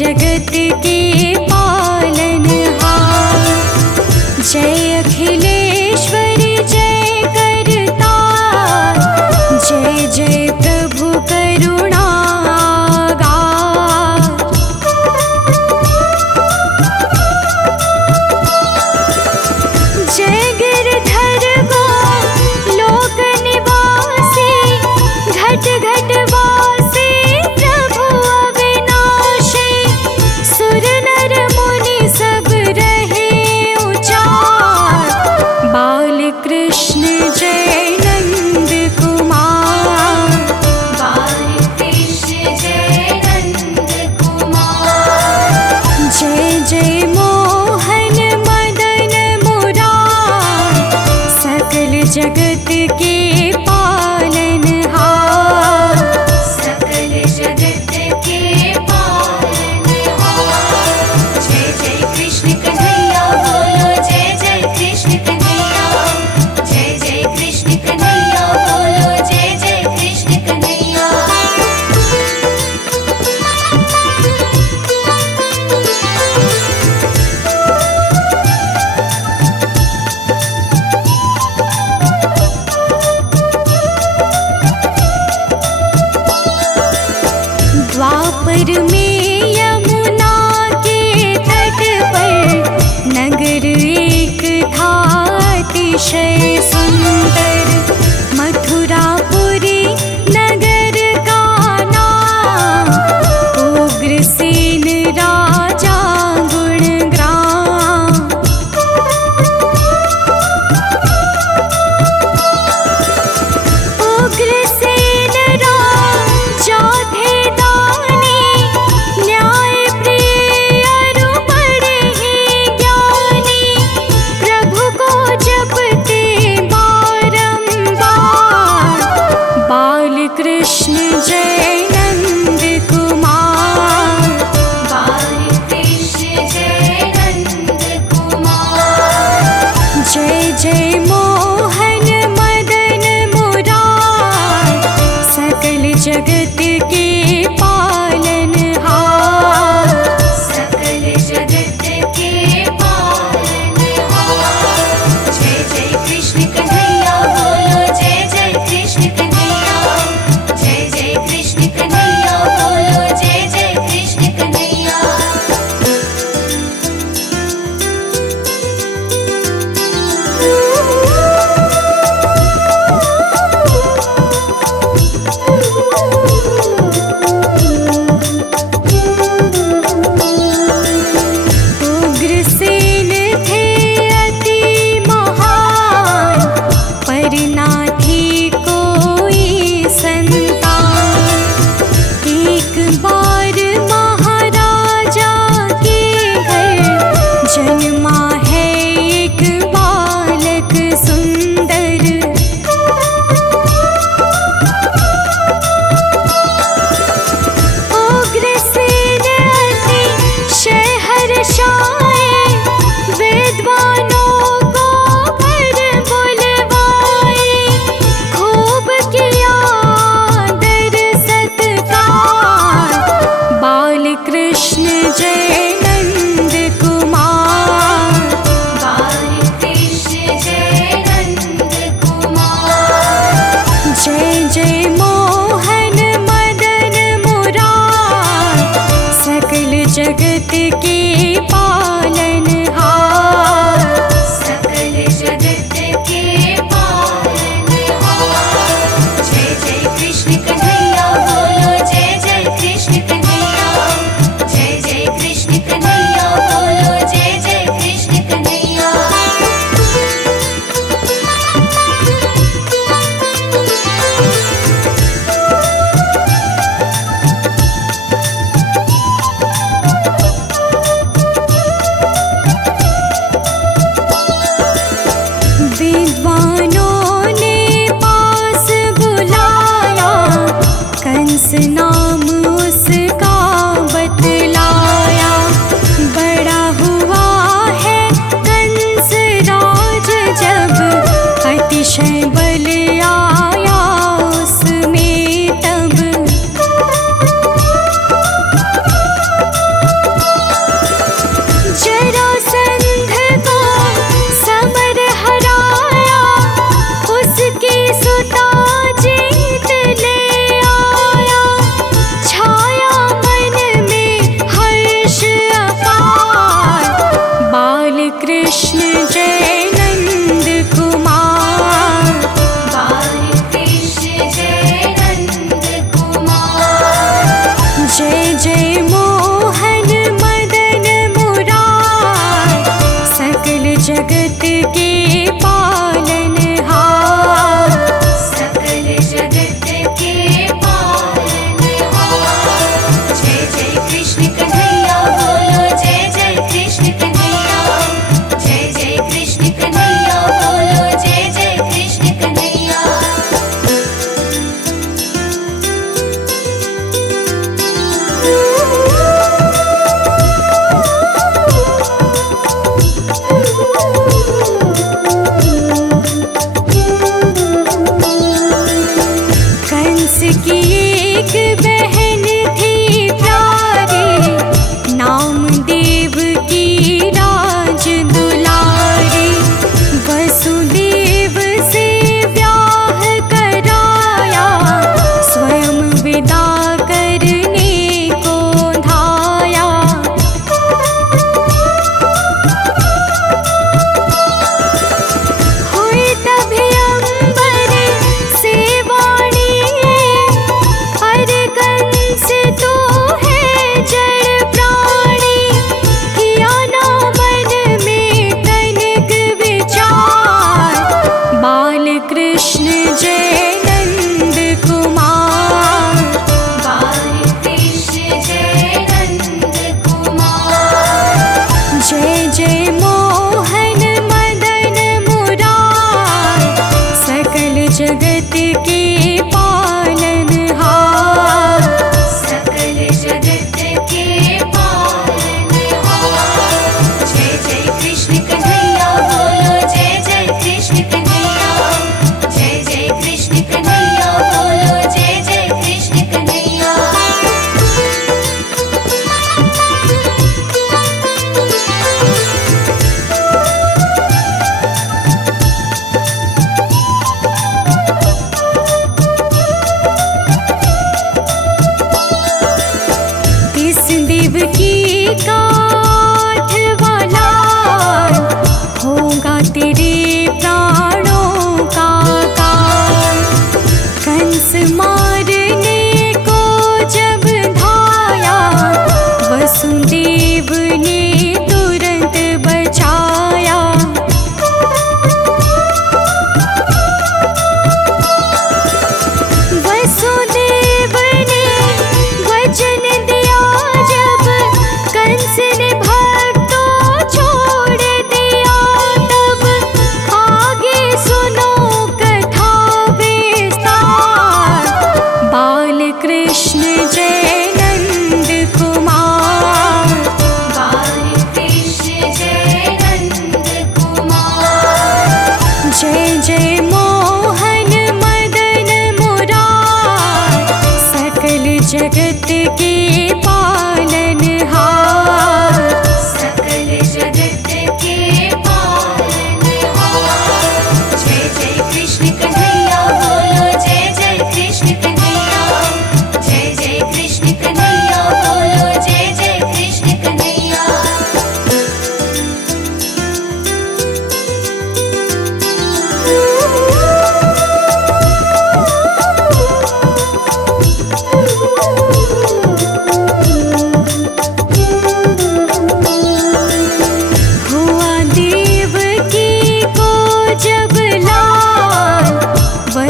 जगत के पालनहार। जय अखिलेश्वर जय करतार, जय जय प्रभु करुणागार। जय गिरधर लोक निवासी, घट घट वासी प्रभु अविनाशी। सुर नर मुनि सब रहे उचार, बाल कृष्ण जय नंद कुमार। बाल कृष्ण जय नंद कुमार। जय जय मोहन मदन मुरार, सकल जगत के पालनहार। सकल जगत के पालनहार। जय जय कृष्ण कन्हैया बोलो, जय जय कृष्ण कन्हैया। जय जय कृष्ण कन्हैया बोलो, जय जय कृष्ण कन्हैया। द्वापर में यमुना के तट पर, नगर एक था अतिशय सुंदर। मथुरापुरी नगर का नाम, उग्रसेन राजा गुणग्राम। उग्रसेन राजा थे दानी, न्याय प्रिय अरु बड़े ही ज्ञानी। प्रभु को जपते बारंबार, बाल कृष्ण जय नंद कुमार। बाल कृष्ण जय नंद कुमार। जय जय मोहन मदन मुरार, सकल जगत के पालनहार। सकल जगत के पालनहार। जय जय कृष्ण कन्हैया बोलो, जय जय कृष्ण कन्हैया। जय जय कृष्ण कन्हैया बोलो, जय जय कृष्ण कन्हैया। उग्रसेन थे अति महान, पर ना थी कोई संतान। एक बार महाराजा के घर, जन्मा है एक बालक सुंदर। उग्रसेन अति हर्षाए, विद्वानों को घर बुलवाए। खूब किया आदर सत्कार, बाल कृष्ण जय नंद कुमार। बाल कृष्ण जय नंद कुमार। जय जय मोहन मदन मुरार, सकल जगत के पालनहार। सकल जगत के पालनहार। जय जय कृष्ण कन्हैया बोलो, जय जय कृष्ण कन्हैया। जय जय कृष्ण कन्हैया बोलो, जय जय कृष्ण कन्हैया।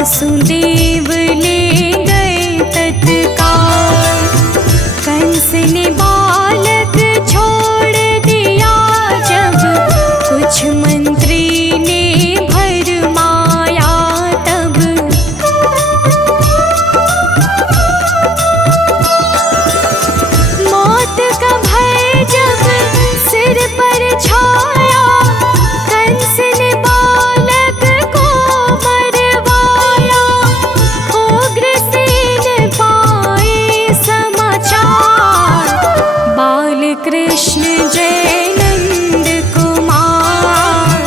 वसुदेव ले गए तत्काल। कंस ने बालक छोड़ दिया जब, कुछ मंत्री ने भरमाया तब। मौत का भय जब सिर पर छाया, कंस ने बालक को मरवाया। उग्रसेन पाए समाचार, बाल कृष्ण जय नंद कुमार।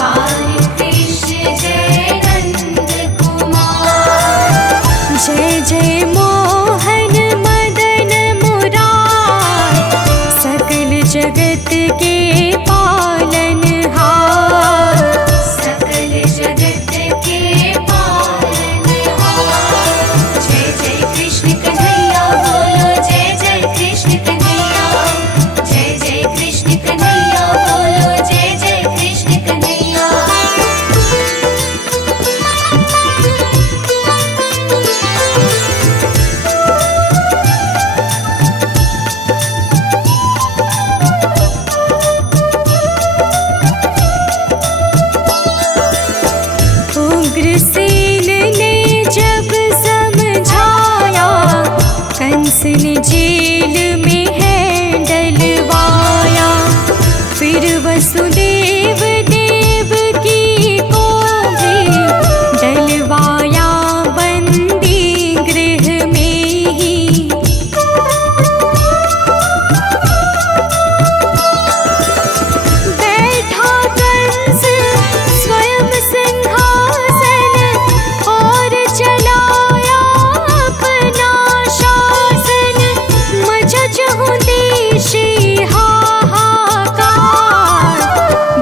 बाल कृष्ण जय नंद कुमार। जय जय मोहन मदन मुरार, सकल जगत के पालनहार। सकल जगत के पालनहार। जय जय कृष्ण कन्हैया बोलो, जय जय कृष्ण कन्हैया। जय जय कृष्ण कन्हैया बोलो, जय जय कृष्ण कन्हैया। उग्रसेन ने जब समझाया, कंस ने जेल में है डलवाया। फिर वसुदेव देवकी को भी डलवाया बंदी गृह में ही। बैठा कंस स्वयं सिंहासन, और चलाया अपना शासन। मचा चहुँ देशे हाहाकार,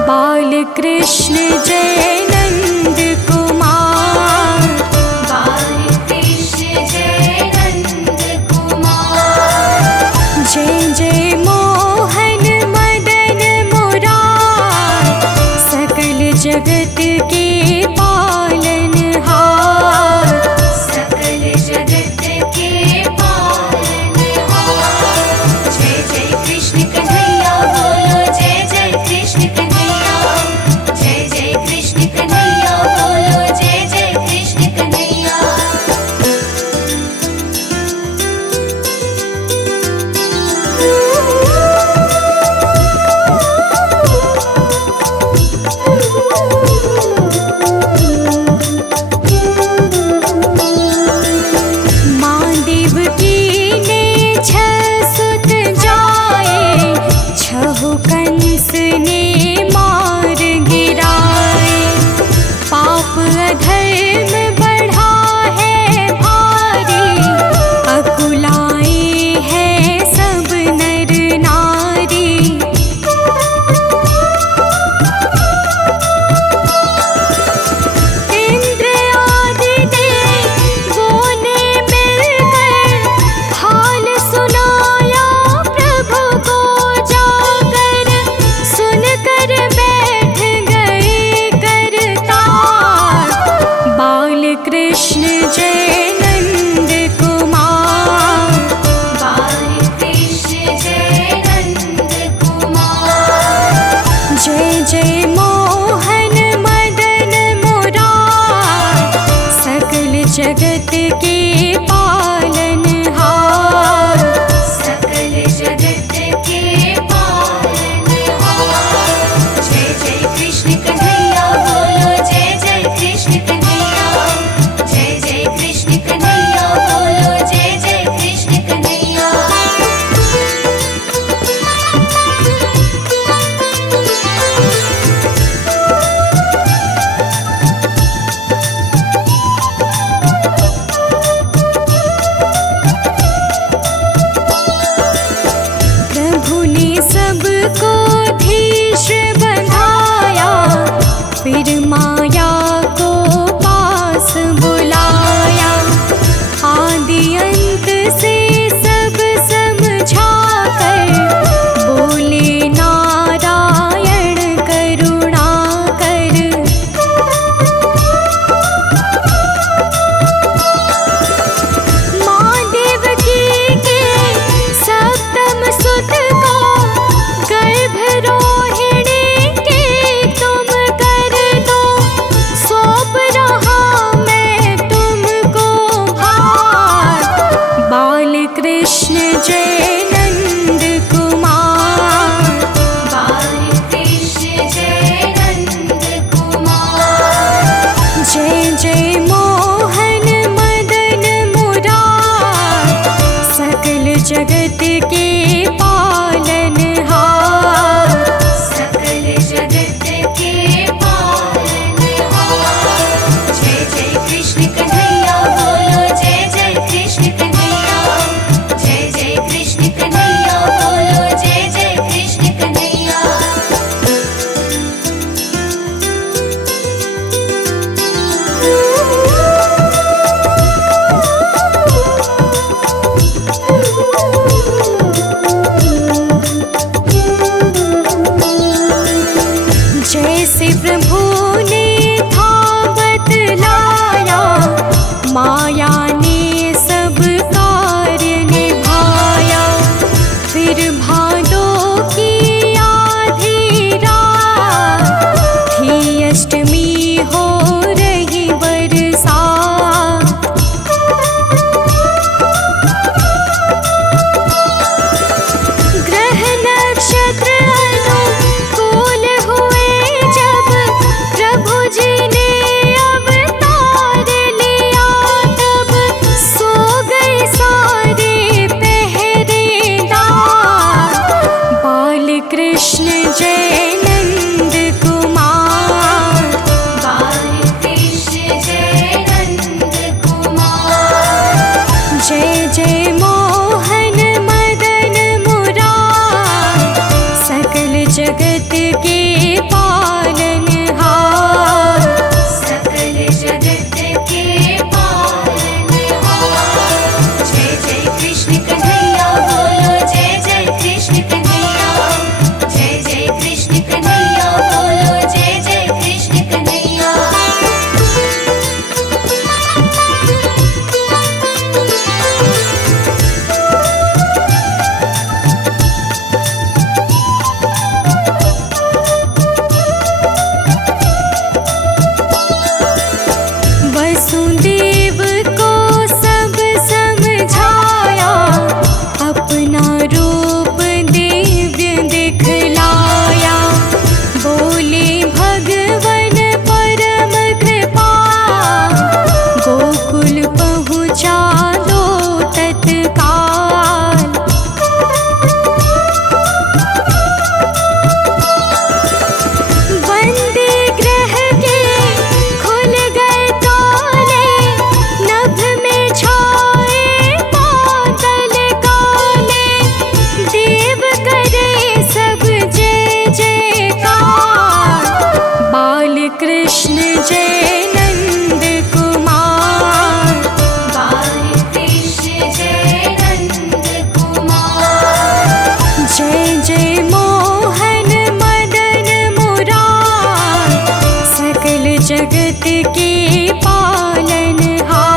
बाल कृष्ण जय नंद कुमार। बाल कृष्ण जय नंद कुमार। जय जय मोहन मदन मुरार, सकल जगत के पालनहार। सकल जगत के पालनहार। जय जय कृष्ण कन्हैया बोलो, जय जय कृष्ण कन्हैया। जय जय कृष्ण कन्हैया बोलो, जय जय कृष्ण कन्हैया। माँ देवकी ने छह सुत जाए, छहु कंस ने मार गिराए। पाप अधर्म बढ़ा है भारी, अकुलाए हैं सब नर नारी। इंद्र आदि देवों ने मिलकर हाल सुनाया प्रभु को जाकर। सुनकर बैठ गए करतार, बाल कृष्ण जय नंद कुमार। बाल कृष्ण जय नंद कुमार। जय जय मोहन मदन मुरार, सकल जगत के पालनहार। सकल जगत के पालनहार। जय जय कृष्ण कन्हैया बोलो, जय जय कृष्ण कन्हैया। जय जय कृष्ण कन्हैया बोलो, जय जय कृष्ण कन्हैया। वसुदेव को सब समझाया, अपना रूप दिव्य दिखलाया। बोले भगवन परम कृपाल, गोकुल पहुँचा दो तत्काल। वंदे ग्रह के खुल गए ताले, नभ में छाए बादल काले। देव करे सब जय जयकार, बाल कृष्ण जय नंद कुमार। बाल कृष्ण जय नंद कुमार। जय जय मोहन मदन मुरार, सकल जगत के पालनहार।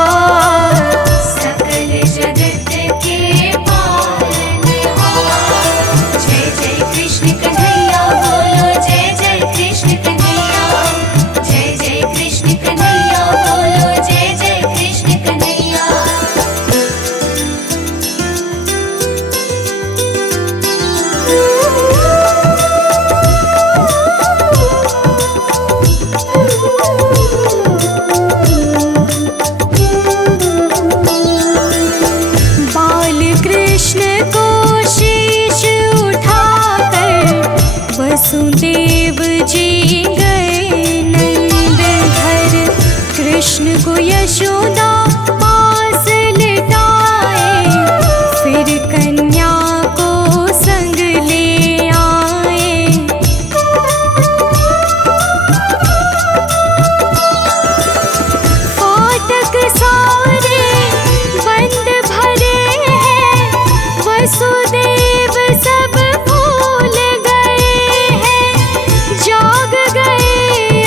सकल जगत के पालनहार। जय जय कृष्ण कन्हैया बोलो, जय जय कृष्ण कन्हैया। जय जय कृष्ण कन्हैया बोलो, जय जय कृष्ण कन्हैया। बाल कृष्ण को शीश उठाकर, वसुदेव जी गए नंद घर। कृष्ण को यशोदा पास लिटाए, फिर कन्या को संग ले आए। फाटक सारे बंद भरे हैं, वसुदेव सब भूल गए हैं। जाग गए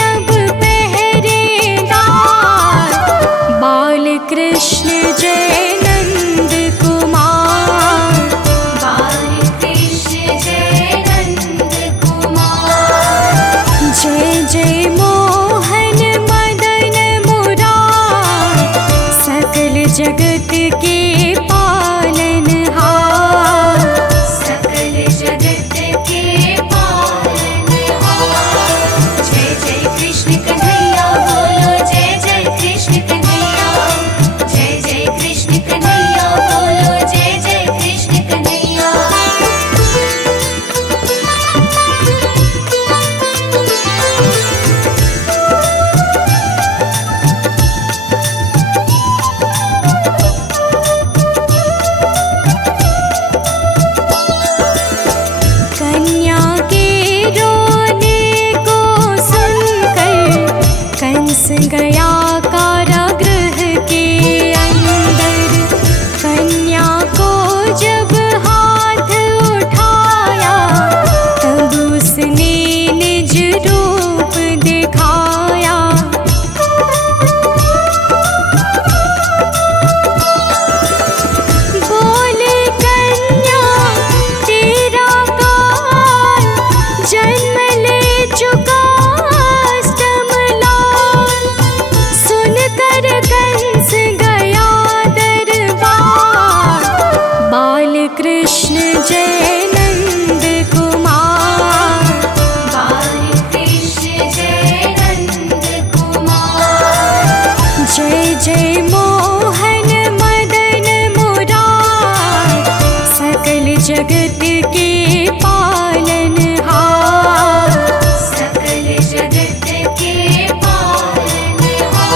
अब पहरेदार, बाल कृष्ण जय नंद कुमार। बाल कृष्ण जय नंद कुमार। जय जय मोहन मदन मुरार, सकल जगत के पालनहार। सकल जगत के पालनहार। जय जय कृष्ण कन्हैया बोलो, जय जय कृष्ण कन्हैया। जय जय कृष्ण कन्हैया बोलो, जय जय कृष्ण कन्हैया। कन्या के रोने को सुनकर, कंस गया कारागृह के अंदर। कन्या को जब हाथ उठाया, तब उसने निज रूप दिखाया। बोले कन्या तेरा काल, जन्म ले चुका अष्टम लाल। सुनकर कंस गया दरबार, बाल कृष्ण जय नंद कुमार। बाल कृष्ण जय नंद कुमार। जय जय मोहन मदन मुरार, सकल जगत के पालनहार। सकल जगत के पालनहार।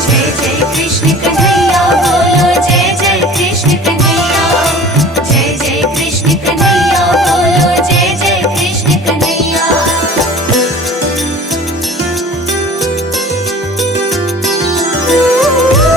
जय जय कृष्ण कन्हैया बोलो, जय जय कृष्ण कन्हैया। जय जय कृष्ण कन्हैया बोलो, जय जय कृष्ण कन्हैया। Ooh,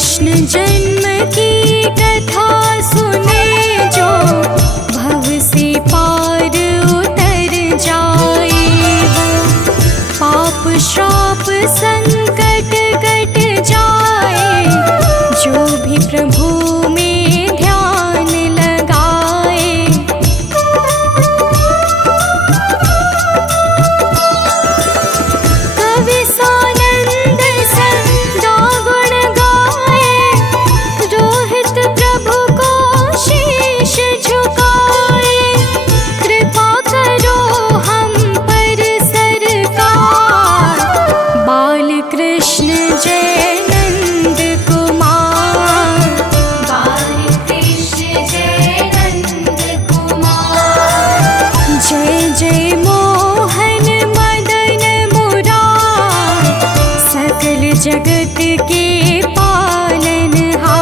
कृष्ण जन्म की कथा सुने जो भव से पार उतर जाए वो पाप श्राप संकट कट जाए जो भी प्रभु में ध्यान लगाए। कवि सानंद सदा गुण गाए रोहित प्रभु को शीश झुकाए। कृपा करो हम पर सरकार बाल कृष्ण जय नंद कुमार। बाल कृष्ण जय नंद कुमार। जय जय मोहन मदन मुरार सकल जगत के पालनहार।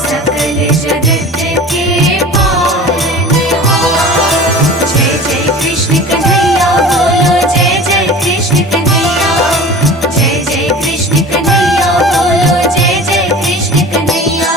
सकल जगत के पालनहार। जय जय कृष्ण कन्हैया बोलो जय जय कृष्ण कन्हैया। जय जय कृष्ण कन्हैया बोलो जय जय कृष्ण कन्हैया।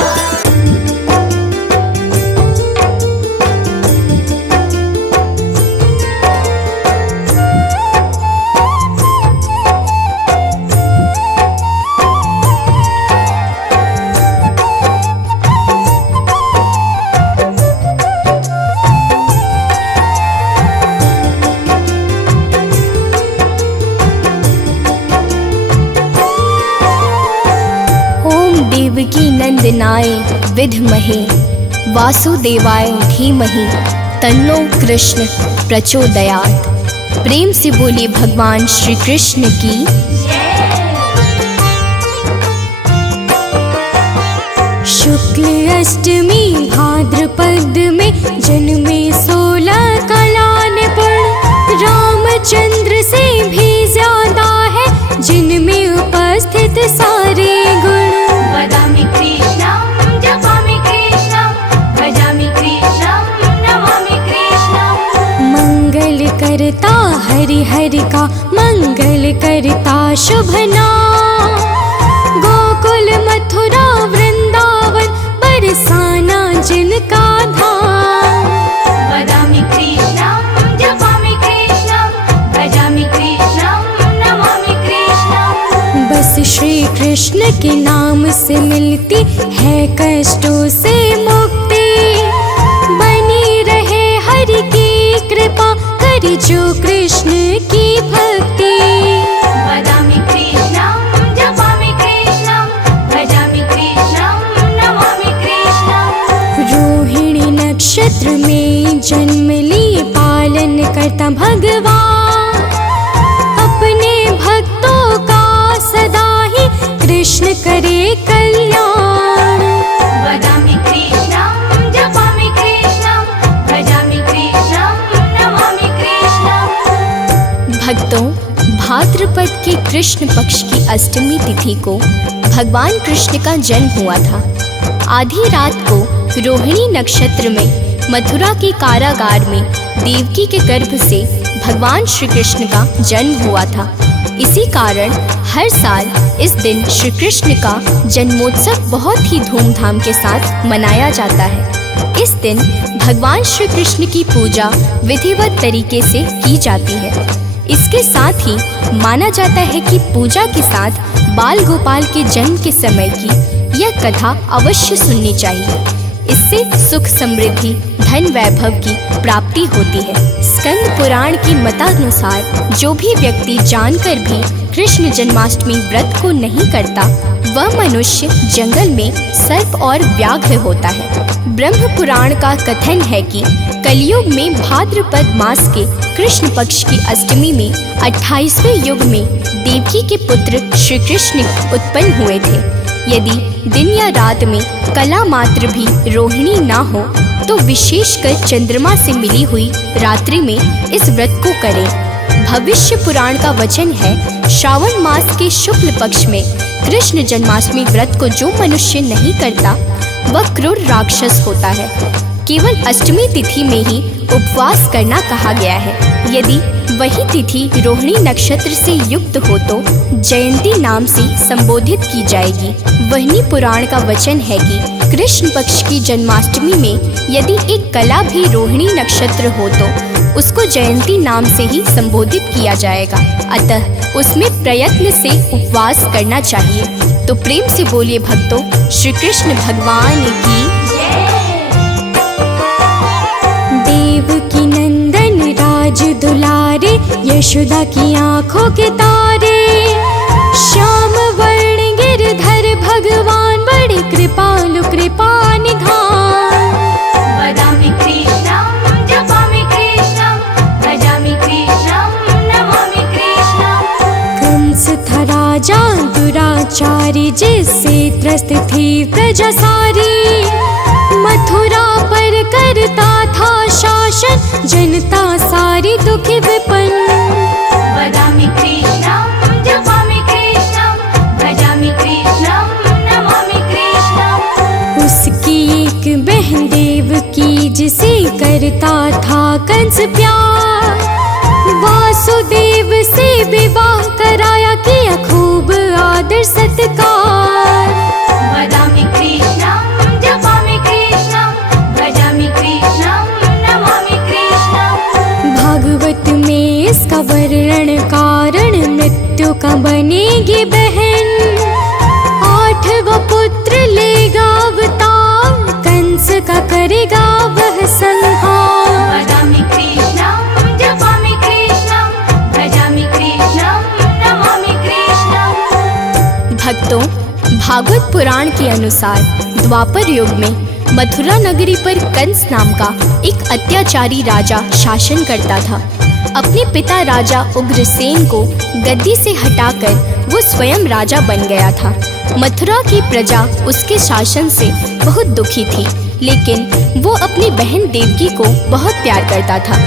ओम देवकी नंदनाय विद्महे वासुदेवाय धीमहि तन्नो कृष्ण प्रचोदयात्। प्रेम से बोले भगवान श्री कृष्ण की। शुक्ल अष्टमी भाद्रपद में जन्मे 16 कलानिपुण रामचंद्र से भी ज्यादा है जिनमें उपस्थित सारे गुण। वदामि कृष्णं जपामि कृष्णं भजामि कृष्णं नमामि कृष्णं। मंगल करता हरि हरि का मंगल करता शुभ नाम। गोकुल मथुरा वृंदावन बरसाना जिनका धाम। वदामि कृष्णं जपामि कृष्णं भजामि कृष्णं नमामि कृष्णं। बस श्री कृष्ण के नाम से मिलती है कष्टों से मुक्ति। बनी रहे हरि की कृपा कर जो कृष्ण की भक्ति। वदामि कृष्णं जपामि कृष्णं भजामि कृष्णं नमामि कृष्णं। रोहिणी नक्षत्र में जन्म लिए पालन करता भगवान। अपने भक्तों का सदा ही कृष्ण करे कल्याण। वदामि कृष्णं जपामि कृष्णं भजामि कृष्णं नमामि कृष्णं। भक्तों, भाद्रपद के कृष्ण पक्ष की अष्टमी तिथि को भगवान कृष्ण का जन्म हुआ था। आधी रात को रोहिणी नक्षत्र में मथुरा के कारागार में देवकी के गर्भ से भगवान श्री कृष्ण का जन्म हुआ था। इसी कारण हर साल इस दिन श्री कृष्ण का जन्मोत्सव बहुत ही धूमधाम के साथ मनाया जाता है। इस दिन भगवान श्री कृष्ण की पूजा विधिवत तरीके से की जाती है। इसके साथ ही माना जाता है कि पूजा के साथ बाल गोपाल के जन्म के समय की यह कथा अवश्य सुननी चाहिए। इससे सुख समृद्धि धन वैभव की प्राप्ति होती है। स्कंद पुराण की मतानुसार जो भी व्यक्ति जानकर भी कृष्ण जन्माष्टमी व्रत को नहीं करता वह मनुष्य जंगल में सर्प और व्याघ्र होता है। ब्रह्म पुराण का कथन है कि कलयुग में भाद्रपद मास के कृष्ण पक्ष की अष्टमी में 28वें युग में देवकी के पुत्र श्री कृष्ण उत्पन्न हुए थे। यदि दिन या रात में कला मात्र भी रोहिणी ना हो तो विशेषकर चंद्रमा से मिली हुई रात्रि में इस व्रत को करें। भविष्य पुराण का वचन है, श्रावण मास के शुक्ल पक्ष में कृष्ण जन्माष्टमी व्रत को जो मनुष्य नहीं करता वह क्रूर राक्षस होता है, केवल अष्टमी तिथि में ही उपवास करना कहा गया है। यदि वही तिथि रोहिणी नक्षत्र से युक्त हो तो जयंती नाम से संबोधित की जाएगी। वही पुराण का वचन है कि कृष्ण पक्ष की जन्माष्टमी में यदि एक कला भी रोहिणी नक्षत्र हो तो उसको जयंती नाम से ही संबोधित किया जाएगा। अतः उसमें प्रयत्न से उपवास करना चाहिए। तो प्रेम से बोलिए भक्तों, श्री कृष्ण भगवान की देवकी नंदन राज दुलारे, यशोदा की आंखों के तारे, श्याम वर्ण गिरधर भगवान, बड़े कृपालु कृपा निधान। वदामि कृष्णं जपामि कृष्णं, भजामि कृष्णं नमामि कृष्णं। कंस था राजा दुराचारी, जिससे त्रस्त थी प्रजा सारी, मथुरा पर करता था शासन, जनता सारी दुखी विपन्न। वदामि कृष्णं जपामि कृष्णं, भजामि कृष्णं नमामि कृष्णं। उसकी एक बहन देवकी, जिसे करता था कंस प्यार, वासुदेव से विवाह कराया, किया खूब आदर सत्कार। वदामि कृष्णं जपामि कृष्णं, भजामि कृष्णं नमामि कृष्णं। भागवत में इसका वर्णन, कारण मृत्यु का बनेगी बहन, 8वां पुत्र लेगा अवतार, कंस का करेगा वह संहार। वदामि कृष्णं जपामि कृष्णं, भजामि कृष्णं नमामि कृष्णं। भक्तों, भागवत पुराण के अनुसार द्वापर युग में मथुरा नगरी पर कंस नाम का एक अत्याचारी राजा शासन करता था। अपने पिता राजा उग्रसेन को गद्दी से हटाकर वो स्वयं राजा बन गया था। मथुरा की प्रजा उसके शासन से बहुत दुखी थी, लेकिन वो अपनी बहन देवकी को बहुत प्यार करता था।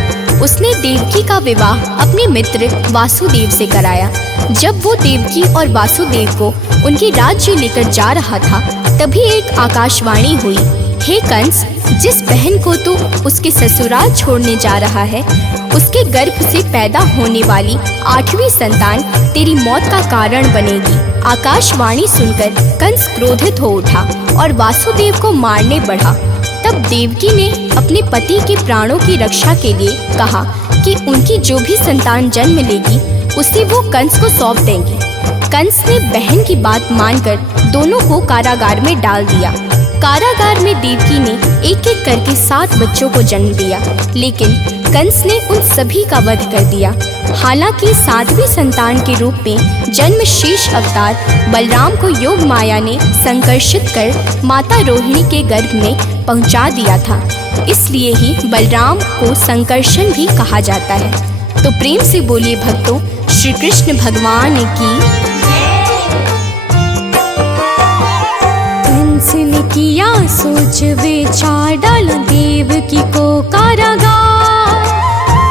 उसने देवकी का विवाह अपने मित्र वासुदेव से कराया। जब वो देवकी और वासुदेव को उनके राज्य लेकर जा रहा था, तभी एक आकाशवाणी हुई, हे कंस, जिस बहन को तू उसके ससुराल छोड़ने जा रहा है, उसके गर्भ से पैदा होने वाली 8वीं संतान तेरी मौत का कारण बनेगी। आकाशवाणी सुनकर कंस क्रोधित हो उठा और वासुदेव को मारने बढ़ा। तब देवकी ने अपने पति के प्राणों की रक्षा के लिए कहा कि उनकी जो भी संतान जन्म लेगी उसे वो कंस को सौंप देंगे। कंस ने बहन की बात मानकर दोनों को कारागार में डाल दिया। कारागार में देवकी ने एक एक करके 7 बच्चों को जन्म दिया, लेकिन कंस ने उन सभी का वध कर दिया। हालांकि 7वीं संतान के रूप में जन्म शेष अवतार बलराम को योग माया ने संकर्षित कर माता रोहिणी के गर्भ में पहुंचा दिया था। इसलिए ही बलराम को संकर्षण भी कहा जाता है। तो प्रेम से बोलिए भक्तों, श्री कृष्ण भगवान की। कंस ने किया सोच विचार, डाला देवकी को कारागार,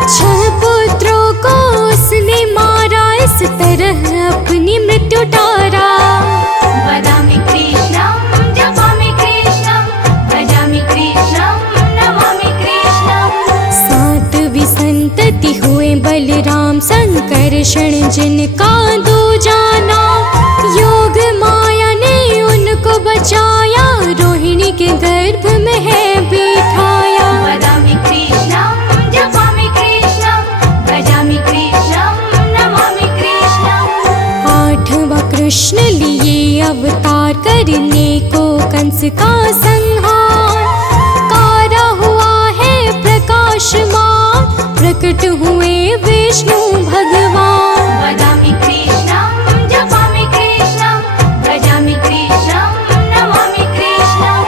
6 पुत्रों को उसने मारा, इस तरह अपनी मृत्यु टारा। वदामि कृष्णं जपामि कृष्णं, भजामि कृष्णं नमामि कृष्णं। 7वीं संतति हुए बलराम, संकर्षण जिनका 2 जाना, योग माया ने उनको बचाया, रोहिणी के गर्भ में है बिठाया। वदामि कृष्णं जपामि कृष्णं, भजामि कृष्णं नमामि कृष्णं। 8वां कृष्ण लिए अवतार, करने को कंस का संहार, कारा हुआ है प्रकाशमान, प्रकट हुए विष्णु भगवान। वदामि कृष्णं जपामि कृष्णं, भजामि कृष्णं नमामि कृष्णं।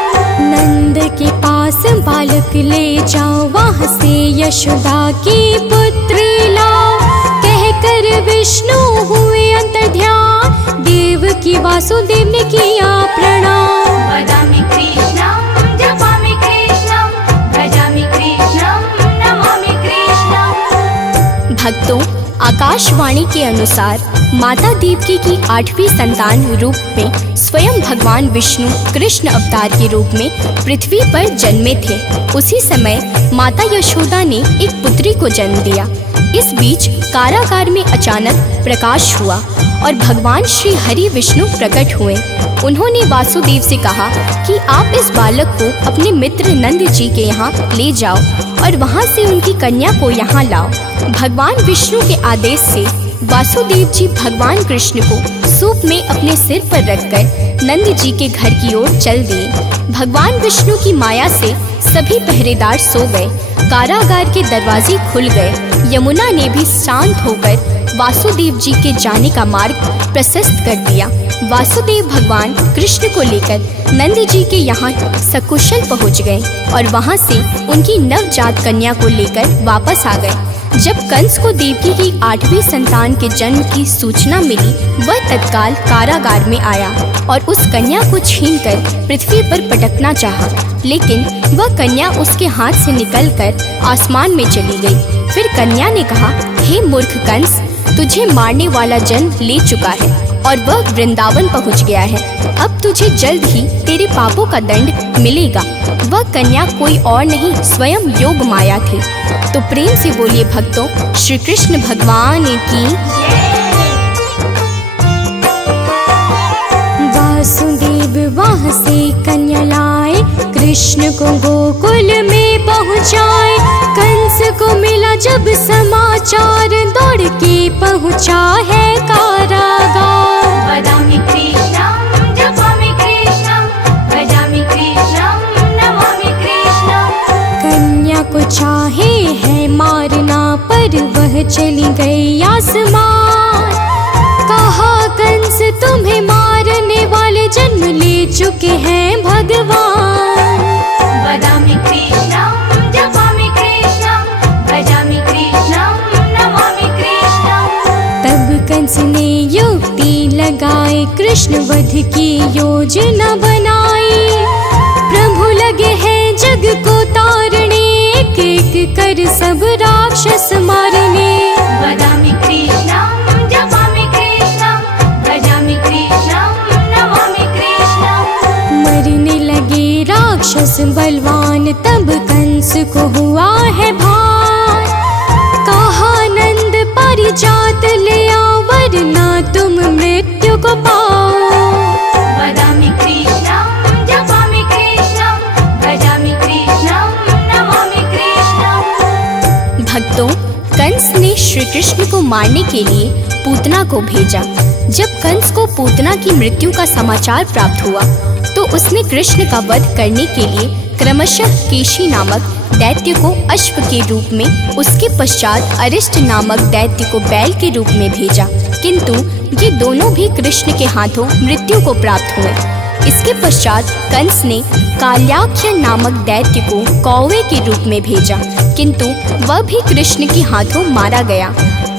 नंद के पास बालक ले जाओ, वहाँ से यशोदा की पुत्री लाओ, कहकर विष्णु हुए अंतर्ध्यान, देवकी वासुदेव ने किया प्रणाम। वदामि कृष्णं जपामि कृष्णं, भजामि कृष्णं नमामि कृष्णं। भक्तों, आकाशवाणी के अनुसार माता देवकी की 8वीं संतान रूप में स्वयं भगवान विष्णु कृष्ण अवतार के रूप में पृथ्वी पर जन्मे थे। उसी समय माता यशोदा ने एक पुत्री को जन्म दिया। इस बीच कारागार में अचानक प्रकाश हुआ और भगवान श्री हरि विष्णु प्रकट हुए। उन्होंने वासुदेव से कहा कि आप इस बालक को अपने मित्र नंद जी के यहाँ ले जाओ और वहाँ से उनकी कन्या को यहाँ लाओ। भगवान विष्णु के आदेश से वासुदेव जी भगवान कृष्ण को सूप में अपने सिर पर रखकर नंद जी के घर की ओर चल दिए। भगवान विष्णु की माया से सभी पहरेदार सो गए। कारागार के दरवाजे खुल गए। यमुना ने भी शांत होकर वासुदेव जी के जाने का मार्ग प्रशस्त कर दिया। वासुदेव भगवान कृष्ण को लेकर नंद जी के यहाँ सकुशल पहुँच गए और वहाँ से उनकी नवजात कन्या को लेकर वापस आ गए। जब कंस को देवकी की 8वीं संतान के जन्म की सूचना मिली, वह तत्काल कारागार में आया और उस कन्या को छीनकर पृथ्वी पर पटकना चाहा, लेकिन वह कन्या उसके हाथ से निकलकर आसमान में चली गई। फिर कन्या ने कहा, हे मूर्ख कंस, तुझे मारने वाला जन ले चुका है और वह वृंदावन पहुंच गया है। अब तुझे जल्द ही तेरे पापों का दंड मिलेगा। वह कन्या कोई और नहीं, स्वयं योग माया थी। तो प्रेम से बोलिए भक्तों, श्री कृष्ण भगवान की। वासुदेव वहाँ से कन्या लाए, कृष्ण को गोकुल में पहुँचाए। कंस को मिला जब समाचार, दौड़ के पहुँचा है कारागार। वदामि कृष्णं जपामि कृष्णं भजामि कृष्णं नमामि कृष्णं। कन्या को चाहे है मारना, पर वह चली गई आसमान। कहा कंस तुम्हें मारने वाले जन्म ले चुके हैं भगवान। वदामि कृष्णं जपामि कृष्णं भजामि कृष्णं नमामि कृष्णं। तब कंस ने युक्ति लगाई, कृष्ण वध की योजना बनाई। प्रभु लगे हैं जग को तारने, एक एक कर सब राक्षस मारने। वदामि कृष्णं जपामि कृष्णं भजामि कृष्णं नमामि कृष्णं। मरने लगे राक्षस बलवान, तब कंस को हुआ है भान। कहा नंद पारिजात ले आओ, वरना तुम मृत्यु को पाओ। वदामि कृष्णं जपामि कृष्णं भजामि कृष्णं नमामि कृष्णं। भक्तों, कंस ने श्री कृष्ण को मारने के लिए पूतना को भेजा। जब कंस को पूतना की मृत्यु का समाचार प्राप्त हुआ, तो उसने कृष्ण का वध करने के लिए क्रमशः केशी नामक दैत्य को अश्व के रूप में, उसके पश्चात अरिष्ट नामक दैत्य को बैल के रूप में भेजा, किंतु ये दोनों भी कृष्ण के हाथों मृत्यु को प्राप्त हुए। इसके पश्चात कंस ने काल्याख्य नामक दैत्य को कौवे के रूप में भेजा, किंतु वह भी कृष्ण के हाथों मारा गया।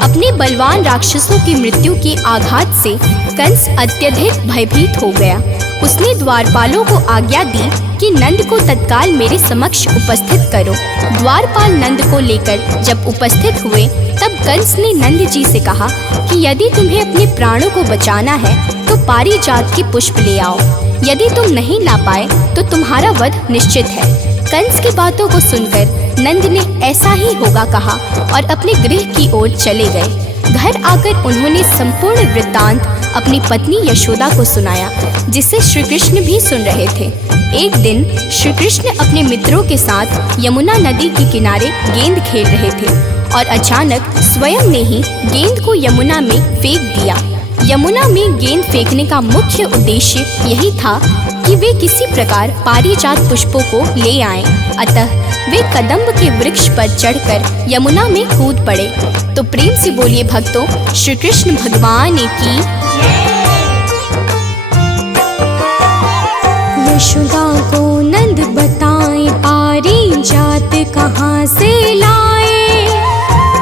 अपने बलवान राक्षसों की मृत्यु के आघात से कंस अत्यधिक भयभीत हो गया। उसने द्वारपालों को आज्ञा दी कि नंद को तत्काल मेरे समक्ष उपस्थित करो। द्वारपाल नंद को लेकर जब उपस्थित हुए, तब कंस ने नंद जी से कहा कि यदि तुम्हें अपने प्राणों को बचाना है तो पारिजात के पुष्प ले आओ। यदि तुम नहीं ला पाए तो तुम्हारा वध निश्चित है। कंस की बातों को सुनकर नंद ने ऐसा ही होगा कहा और अपने गृह की ओर चले गए। घर आकर उन्होंने संपूर्ण वृत्तांत अपनी पत्नी यशोदा को सुनाया, जिसे श्री कृष्ण भी सुन रहे थे। एक दिन श्री कृष्ण अपने मित्रों के साथ यमुना नदी के किनारे गेंद खेल रहे थे और अचानक स्वयं ने ही गेंद को यमुना में फेंक दिया। यमुना में गेंद फेंकने का मुख्य उद्देश्य यही था कि वे किसी प्रकार पारिजात पुष्पों को ले आएं। अतः वे कदम्ब के वृक्ष पर चढ़कर यमुना में कूद पड़े। तो प्रेम से बोलिए भक्तों, श्री कृष्ण भगवान की। यशोदा को नंद बताए, पारिजात कहाँ से लाए।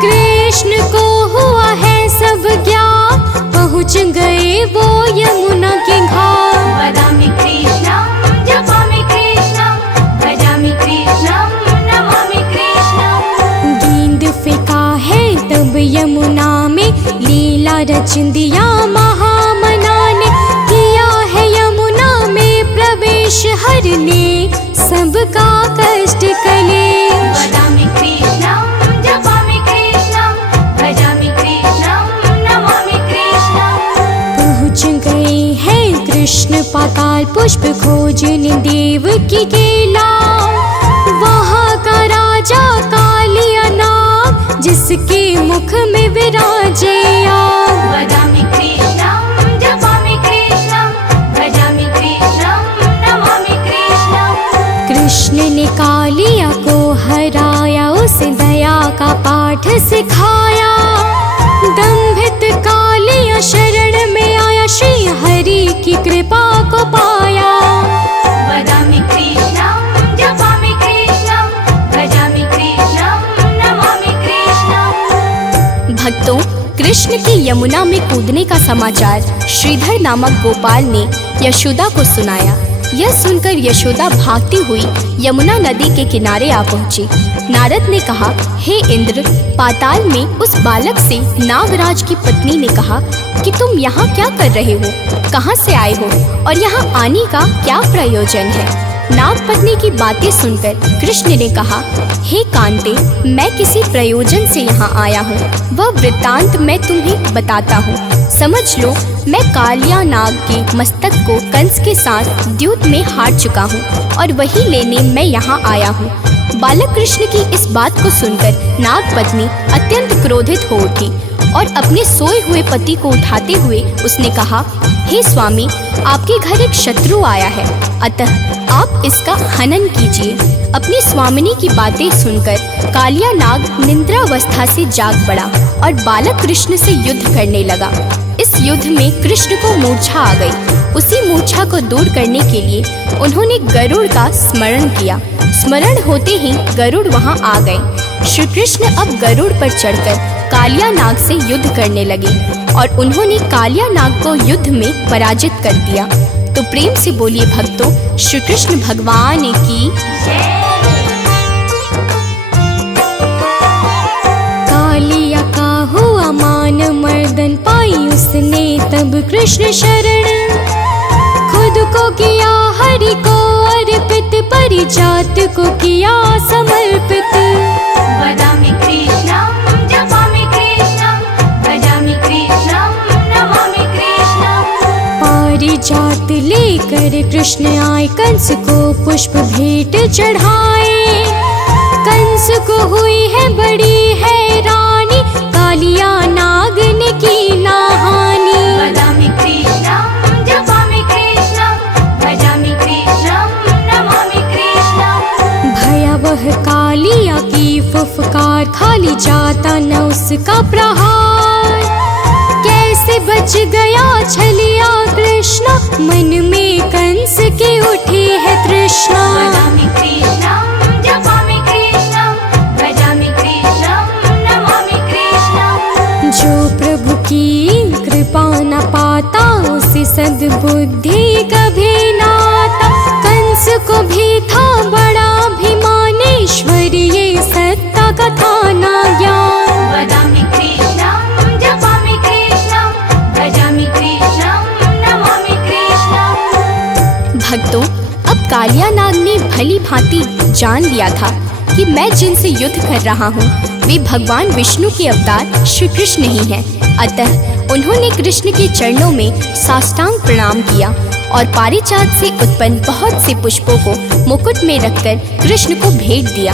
कृष्ण को हुआ है सब ज्ञान, पहुँच गए वो यमुना के घाट। वदामि कृष्णं जपामि कृष्णं भजामि कृष्णं नमामि कृष्णं। गेंद फेंका है तब यमुना में, लीला रच दिया विशाल पुष्प खोजने देव की केला। वहाँ का राजा कालिया नाग, जिसके मुख में विराजे आग। वदामि कृष्णं जपामि कृष्णं भजामि कृष्णं नमामि कृष्णं। कृष्ण ने कालिया को हराया, उसे दया का पाठ सिखाया। दंभित कालिया शरण में आया, श्री हरि की कृपा को पाया। वदामि कृष्णं जपामि कृष्णं भजामि कृष्णं नमामि कृष्णं। भक्तों, कृष्ण के यमुना में कूदने का समाचार श्रीधर नामक गोपाल ने यशोदा को सुनाया। यह सुनकर यशोदा भागती हुई यमुना नदी के किनारे आ पहुंची। नारद ने कहा, हे इंद्र, पाताल में उस बालक से नागराज की पत्नी ने कहा कि तुम यहाँ क्या कर रहे हो, कहाँ से आए हो और यहाँ आने का क्या प्रयोजन है। नाग पत्नी की बातें सुनकर कृष्ण ने कहा, हे कांटे, मैं किसी प्रयोजन से यहाँ आया हूँ। वह वृत्तांत मैं तुम्हें बताता हूँ। समझ लो, मैं कालिया नाग के मस्तक को कंस के साथ द्यूत में हार चुका हूँ और वही लेने मैं यहाँ आया हूँ। बालक कृष्ण की इस बात को सुनकर नाग पत्नी अत्यंत क्रोधित हो उठी और अपने सोए हुए पति को उठाते हुए उसने कहा, हे स्वामी, आपके घर एक शत्रु आया है, अतः आप इसका हनन कीजिए। अपनी स्वामिनी की बातें सुनकर कालिया नाग निद्रावस्था से जाग पड़ा और बालक कृष्ण से युद्ध करने लगा। इस युद्ध में कृष्ण को मूर्छा आ गई। उसी मूर्छा को दूर करने के लिए उन्होंने गरुड़ का स्मरण किया। स्मरण होते ही गरुड़ वहां आ गए। श्री कृष्ण अब गरुड़ पर चढ़कर कालिया नाग से युद्ध करने लगे और उन्होंने कालिया नाग को युद्ध में पराजित कर दिया। तो प्रेम से बोलिए भक्तों, श्री कृष्ण भगवान की। कालिया का हुआ मान मर्दन, पाई उसने तब कृष्ण शरण। खुद को किया हरि को अर्पित, परिजात को किया समर्पित। वदामि कृष्णं जपामि कृष्णं भजामि कृष्णं नमामि कृष्णं। पारिजात लेकर कृष्ण आए, कंस को पुष्प भेंट चढ़ाए। कंस को हुई है बड़ी हैरानी, कालिया नाग ने की ना हानि। वदामि कृष्णं जपामि कृष्णं भजामि कृष्णं नमामि कृष्णं। भयावह कालिया की फुफकार, खाली जाता न उसका प्रहार। कैसे बच गया छलिया कृष्ण, मन में कंस के उठी है तृष्णा। वदामि कृष्णं जपामि कृष्णं भजामि कृष्णं नमामि कृष्णं। जो प्रभु की कृपा न पाता, उसे सद्बुद्धि कभी नाता। कंस को भी था बड़ा अभिमान, ईश्वर ये सत्ता का था ना ज्ञान। वदामि कृष्णं जपामि कृष्णं भजामि कृष्णं नमामि कृष्णं। भक्तों, अब कालिया नाग ने भली भांति जान लिया था कि मैं जिनसे युद्ध कर रहा हूँ वे भगवान विष्णु के अवतार श्री कृष्ण ही हैं। अतः उन्होंने कृष्ण के चरणों में साष्टांग प्रणाम किया और पारिजात से उत्पन्न बहुत से पुष्पों को मुकुट में रखकर कृष्ण को भेंट दिया।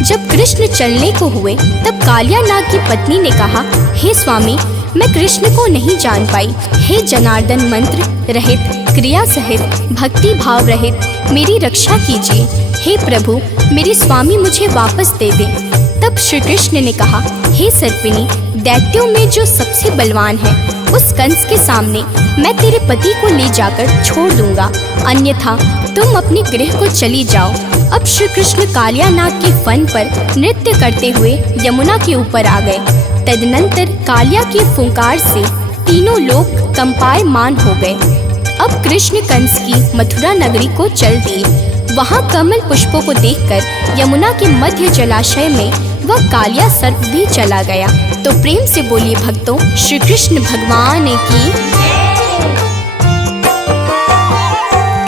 जब कृष्ण चलने को हुए तब कालिया नाग की पत्नी ने कहा, हे स्वामी, मैं कृष्ण को नहीं जान पाई। हे जनार्दन, मंत्र रहित, क्रिया सहित, भक्ति भाव रहित मेरी रक्षा कीजिए। हे प्रभु, मेरे स्वामी मुझे वापस दे दे। तब श्री कृष्ण ने कहा, हे सर्पिणी, दैत्यों में जो सबसे बलवान है उस कंस के सामने मैं तेरे पति को ले जाकर छोड़ दूंगा, अन्यथा तुम अपने गृह को चली जाओ। अब श्री कृष्ण कालिया नाग के फन पर नृत्य करते हुए यमुना के ऊपर आ गए। तदनंतर कालिया की फुंकार से तीनों लोग कंपायमान हो गए। अब कृष्ण कंस की मथुरा नगरी को चल दिए। वहाँ कमल पुष्पों को देखकर यमुना के मध्य जलाशय में वह कालिया सर्प भी चला गया। तो प्रेम से बोलिए भक्तों, श्री कृष्ण भगवान की।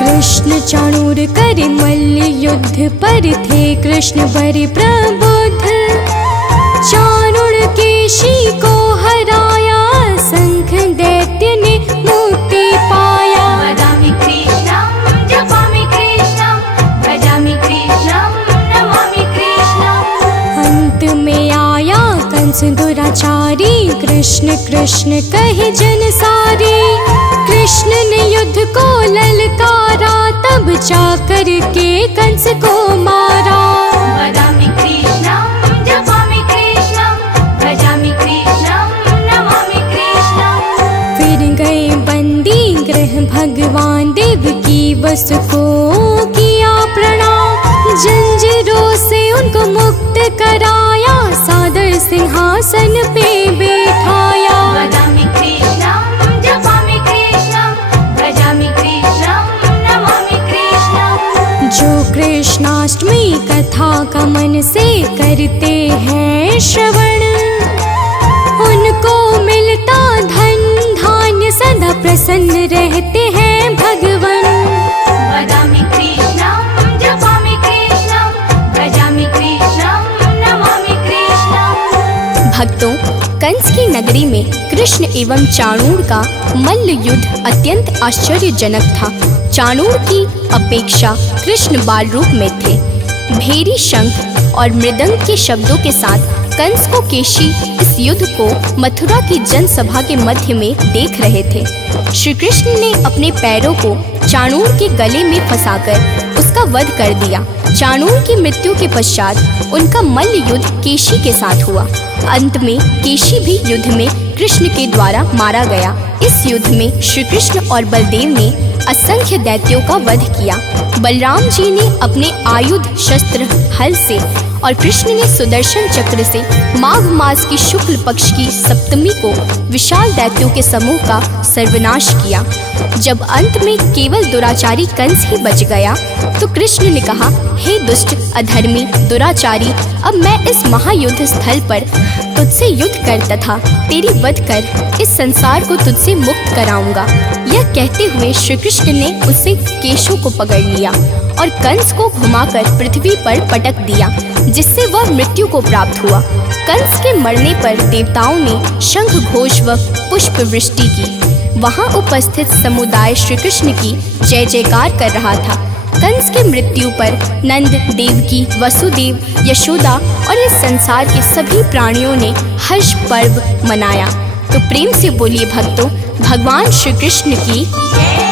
कृष्ण चाणूर कर मल्ल युद्ध पर थे कृष्ण बड़े प्रबुद्ध। चाणूर केशी को हराया, शंख दैत्य ने मुक्ति पाया। वदामि कृष्णं कृष्ण कृष्ण कहे जन सारे। कृष्ण ने युद्ध को ललकारा, तब जाकर के कंस को मारा। वदामि कृष्णं जपामि कृष्णं भजामि कृष्णं नमामि कृष्णं। फिर गए बंदी गृह भगवान, देवकी वसु को किया प्रणाम। जंजीरों से उनको मुक्त कराया, सादर सिंहासन पे बैठाया। वदामि कृष्णं जपामि कृष्णं भजामि कृष्णं नमामि कृष्णं। जो कृष्णाष्टमी कथा का मन से करते हैं श्रवण, उनको मिलता धन धान्य, सदा प्रसन्न रहते हैं भगवान। वदामि कृष्णं जपामि कृष्णं भजामि कृष्णं नमामि कृष्णं। भक्तों, कंस की नगरी में कृष्ण एवं चाणूर का मल्ल युद्ध अत्यंत आश्चर्यजनक था। चाणूर की अपेक्षा कृष्ण बाल रूप में थे। भेरी शंख और मृदंग के शब्दों के साथ कंस को केशी इस युद्ध को मथुरा की जनसभा के मध्य में देख रहे थे। श्री कृष्ण ने अपने पैरों को चाणूर के गले में फंसाकर उसका वध कर दिया। चाणूर की मृत्यु के पश्चात उनका मल्ल युद्ध केशी के साथ हुआ। अंत में केशी भी युद्ध में कृष्ण के द्वारा मारा गया। इस युद्ध में श्री कृष्ण और बलदेव ने असंख्य दैत्यों का वध किया। बलराम जी ने अपने आयुध शस्त्र हल से और कृष्ण ने सुदर्शन चक्र से माघ मास की शुक्ल पक्ष की सप्तमी को विशाल दैत्यों के समूह का सर्वनाश किया। जब अंत में केवल दुराचारी कंस ही बच गया, तो कृष्ण ने कहा, हे दुष्ट अधर्मी दुराचारी, अब मैं इस महायुद्ध स्थल पर तुझसे युद्ध कर तथा तेरी वध कर इस संसार को तुझसे मुक्त कराऊंगा। यह कहते हुए श्री कृष्ण ने उससे केशों को पकड़ लिया और कंस को घुमाकर पृथ्वी पर पटक दिया, जिससे वह मृत्यु को प्राप्त हुआ। कंस के मरने पर देवताओं ने शंख घोष व पुष्प वृष्टि की। वहां उपस्थित समुदाय श्री कृष्ण की जय जयकार कर रहा था। कंस की मृत्यु पर नंद, देवकी, वसुदेव, यशोदा और इस संसार के सभी प्राणियों ने हर्ष पर्व मनाया। तो प्रेम से बोलिए भक्तों, भगवान श्री कृष्ण की जय।